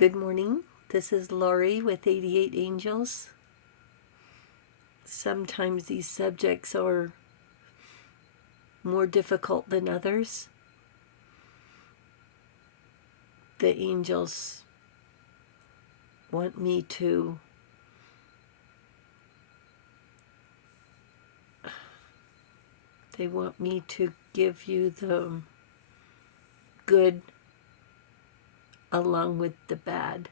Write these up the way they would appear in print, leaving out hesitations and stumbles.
Good morning. This is Lori with 88 Angels. Sometimes these subjects are more difficult than others. The angels want me to give you the good along with the bad.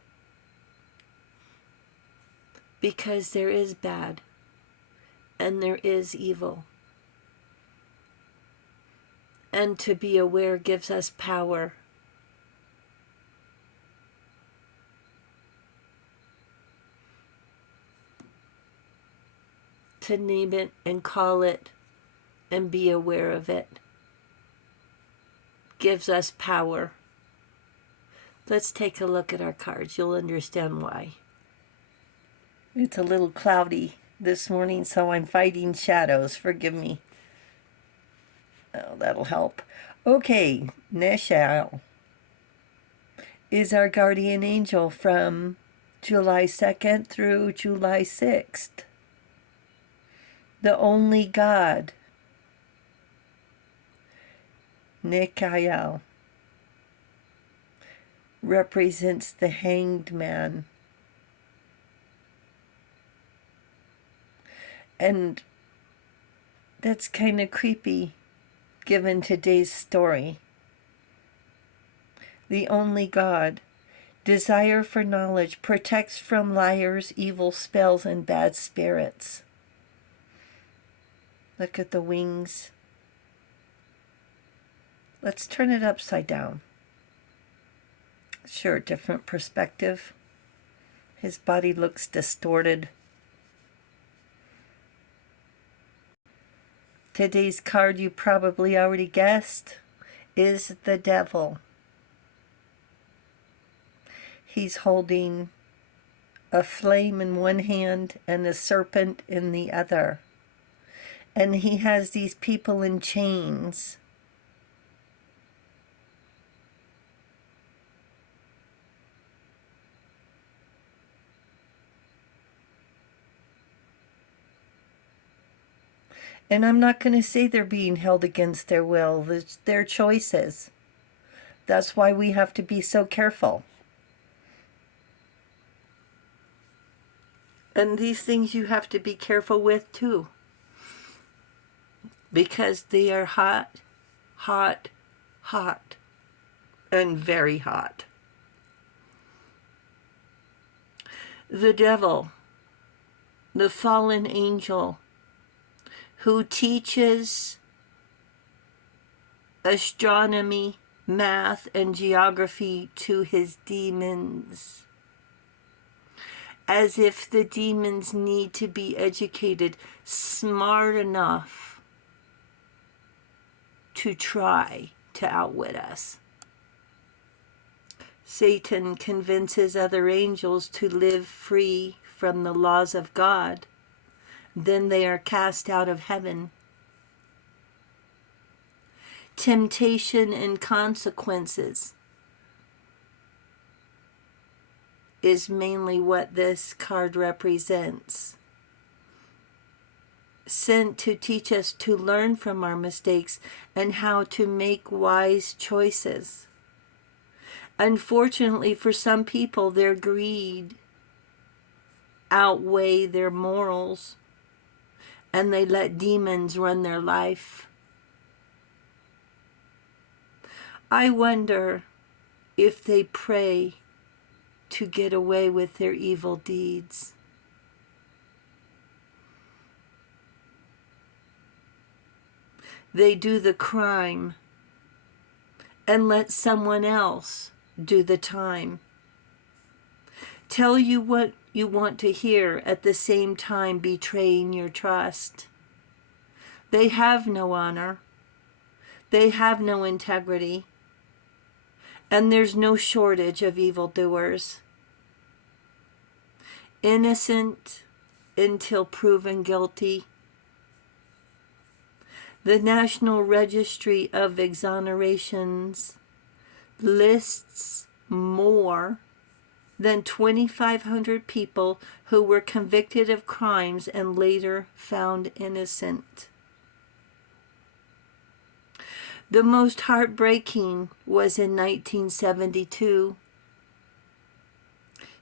Because there is bad and there is evil. And to be aware gives us power. To name it and call it and be aware of it gives us power. Let's take a look at our cards. You'll understand why. It's a little cloudy this morning, so I'm fighting shadows. Forgive me. Oh, that'll help. Okay, Neshal is our guardian angel from July 2nd through July 6th. The only God, Nekael, represents the hanged man. And that's kind of creepy given today's story. The only God, desire for knowledge, protects from liars, evil spells, and bad spirits. Look at the wings. Let's turn it upside down. Sure, different perspective. His body looks distorted. Today's card, you probably already guessed, is the devil. He's holding a flame in one hand and a serpent in the other. And he has these people in chains. And I'm not going to say they're being held against their will. It's their choices. That's why we have to be so careful. And these things you have to be careful with too. Because they are hot, hot, hot, and very hot. The devil, the fallen angel, who teaches astronomy, math, and geography to his demons, as if the demons need to be educated smart enough to try to outwit us. Satan convinces other angels to live free from the laws of God. Then they are cast out of heaven. Temptation and consequences is mainly what this card represents. Sent to teach us to learn from our mistakes and how to make wise choices. Unfortunately, for some people, their greed outweigh their morals, and they let demons run their life. I wonder if they pray to get away with their evil deeds. They do the crime and let someone else do the time. Tell you what you want to hear, at the same time betraying your trust. They have no honor. They have no integrity. And there's no shortage of evildoers. Innocent until proven guilty. The National Registry of Exonerations lists more than 2,500 people who were convicted of crimes and later found innocent. The most heartbreaking was in 1972.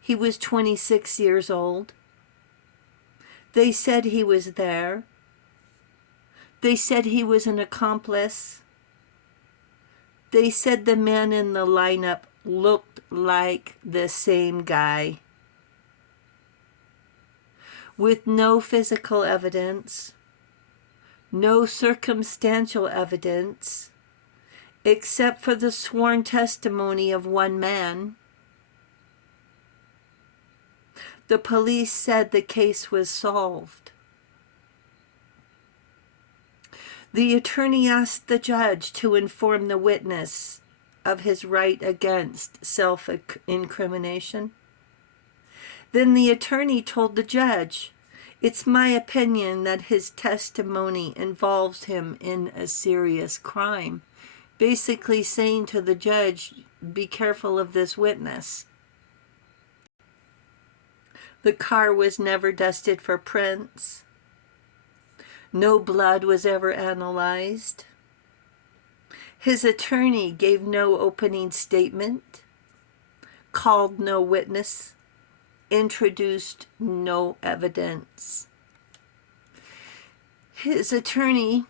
He was 26 years old. They said he was there. They said he was an accomplice. They said the man in the lineup looked like the same guy. With no physical evidence, no circumstantial evidence, except for the sworn testimony of one man, the police said the case was solved. The attorney asked the judge to inform the witness of his right against self-incrimination. Then the attorney told the judge, "It's my opinion that his testimony involves him in a serious crime," basically saying to the judge, be careful of this witness. The car was never dusted for prints. No blood was ever analyzed. His attorney gave no opening statement, called no witness, introduced no evidence. His attorney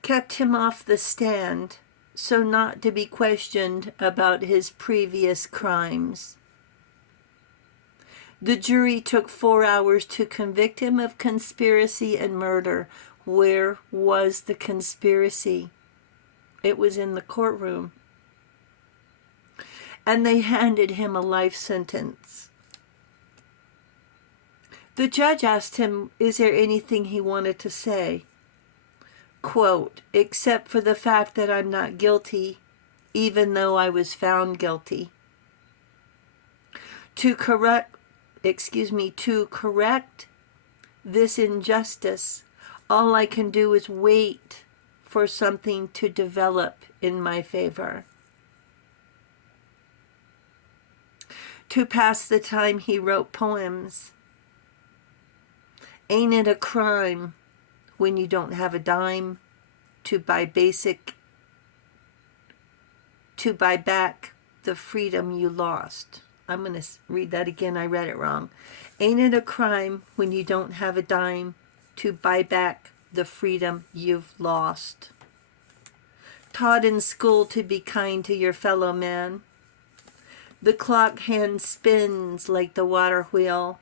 kept him off the stand so not to be questioned about his previous crimes. The jury took 4 hours to convict him of conspiracy and murder. Where was the conspiracy? It was in the courtroom. And they handed him a life sentence. The judge asked him, is there anything he wanted to say? Quote, "Except for the fact that I'm not guilty, even though I was found guilty. To correct this injustice, all I can do is wait for something to develop in my favor." To pass the time, he wrote poems. Ain't it a crime when you don't have a dime to buy back the freedom you lost? I'm going to read that again. I read it wrong. Ain't it a crime when you don't have a dime to buy back the freedom you've lost? Taught in school to be kind to your fellow man. The clock hand spins like the water wheel.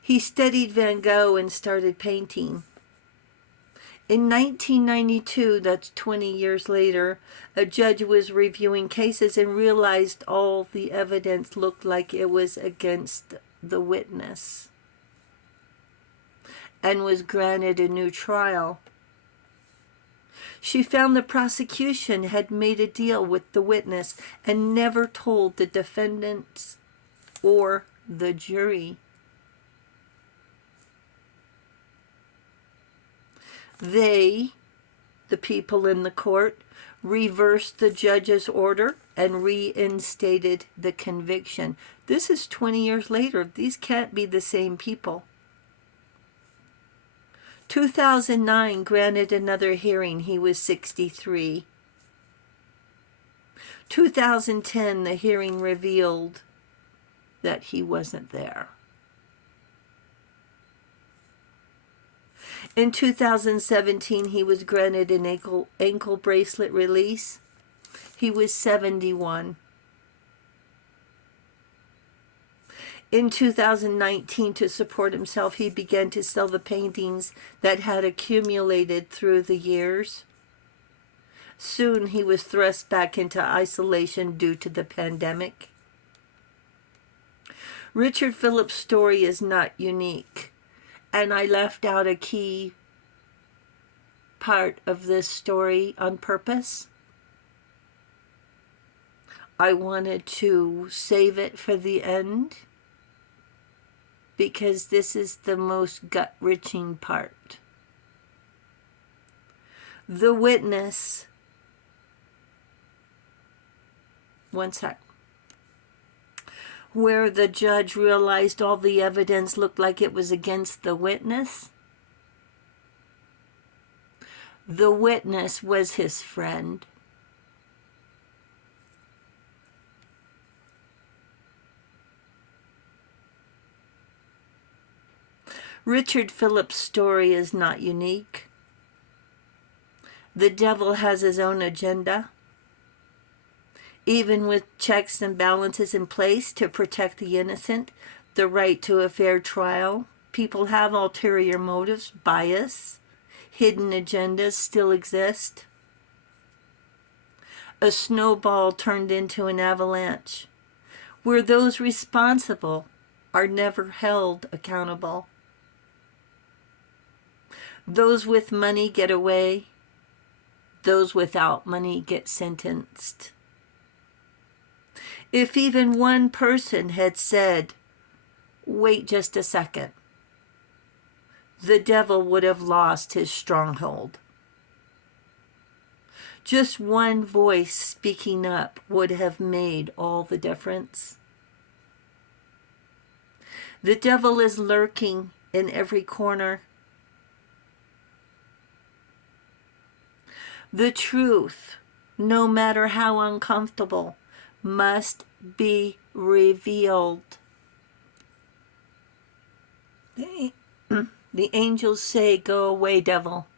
He studied Van Gogh and started painting. In 1992, that's 20 years later, a judge was reviewing cases and realized all the evidence looked like it was against the witness and was granted a new trial. She found the prosecution had made a deal with the witness and never told the defendants or the jury. They, the people in the court, reversed the judge's order and reinstated the conviction. This is 20 years later. These can't be the same people. 2009 granted another hearing. He was 63. 2010, the hearing revealed that he wasn't there. In 2017, he was granted an ankle bracelet release. He was 71. In 2019, to support himself, he began to sell the paintings that had accumulated through the years. Soon, he was thrust back into isolation due to the pandemic. Richard Phillips' story is not unique. And I left out a key part of this story on purpose. I wanted to save it for the end because this is the most gut-wrenching part. The witness One sec. Where the judge realized all the evidence looked like it was against the witness. The witness was his friend. Richard Phillips' story is not unique. The devil has his own agenda. Even with checks and balances in place to protect the innocent, the right to a fair trial, people have ulterior motives, bias, hidden agendas still exist. A snowball turned into an avalanche, where those responsible are never held accountable. Those with money get away. Those without money get sentenced. If even one person had said, "Wait just a second," the devil would have lost his stronghold. Just one voice speaking up would have made all the difference. The devil is lurking in every corner. The truth, no matter how uncomfortable, must be revealed. The angels say, "Go away, devil.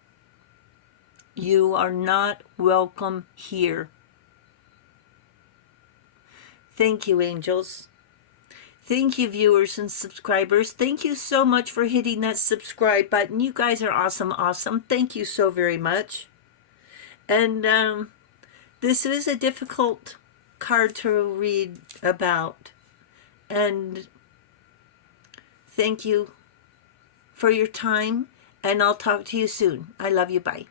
You are not welcome here." Thank you, angels. Thank you, viewers and subscribers. Thank you so much for hitting that subscribe button. You guys are awesome. Thank you so very much. And this is a difficult card to read about. And thank you for your time. And I'll talk to you soon. I love you. Bye.